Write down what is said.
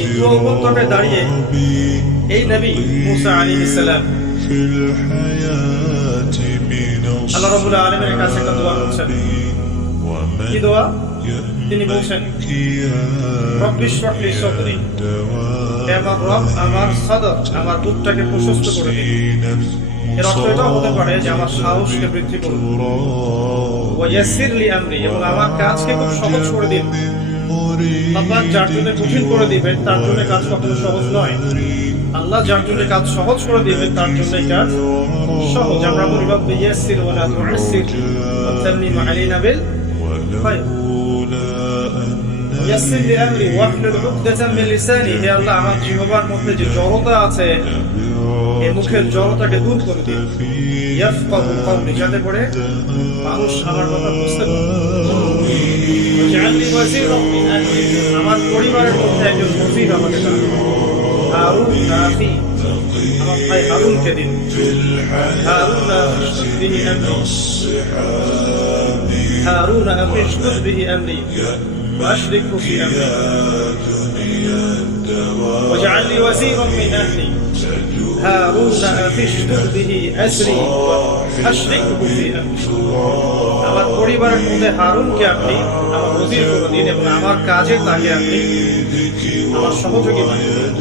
এই তুর উপত্যকায় দাঁড়িয়ে এই নবী মুসা আলাইহিস সালাম আল্লাহ রাব্বুল আলামিনের কাছে একটা দোয়া করছেন। কি দোয়া? তিনি বলছেন, রব্বি ইশরাহ লি সাদরি, হে আমার রব, আমার সদর, আমার বুকটাকে প্রশস্ত করে দিন। এর অর্থ এটাও হতে পারে যে আমার সাহসকে বৃদ্ধি করুন। ওয়া ইয়াসসির লি আমরি, এবং আমার কাজকে খুব সহজ করে দিন। আল্লাহ যার জন্য কঠিন করে দিবেন তার জন্য কাজ কখনো সহজ নয়। আল্লাহ যার জন্য কাজ সহজ করে দিবেন তার জন্য কাজ সহজ। আমরা বলি রব্বি ইয়াসসির ওয়া লা তু'আসসির ওয়া তাম্মিম আলাইনা বিল খায়র। ইয়াসসির লি আমরি ওয়াহলুল উকদাতাম মিন লিসানি, হে আল্লাহ আমার জিহ্বার মধ্যে যে জড়তা আছে এই মুখের জড়তাকে দূর করে দিন। ইয়াফকাহু কওলি, যাতে করে মানুষ আমার কথা বুঝতে পারে। ওয়াজআলনি ওয়াজিরাম মিন আহলি, আমার পরিবারের মধ্যে একজন ওযীর আমাকে দাও। হারুন আখি, আমার ভাই হারুনকে দিন। হারুন আশদুদ বিহি আমরি, হারুন আশদুদ বিহি আমরি وأشركه في أمري واجعل لي وزيرا من أهلي هارون أخي اشدد به أزري وأشركه في أمري। আমার পরিবারের মধ্যে হারুনকে আপনি আমার ওযীর করে দিন এবং আমার কাজে তাকে আপনি আমার সহযোগী বানিয়ে দিন।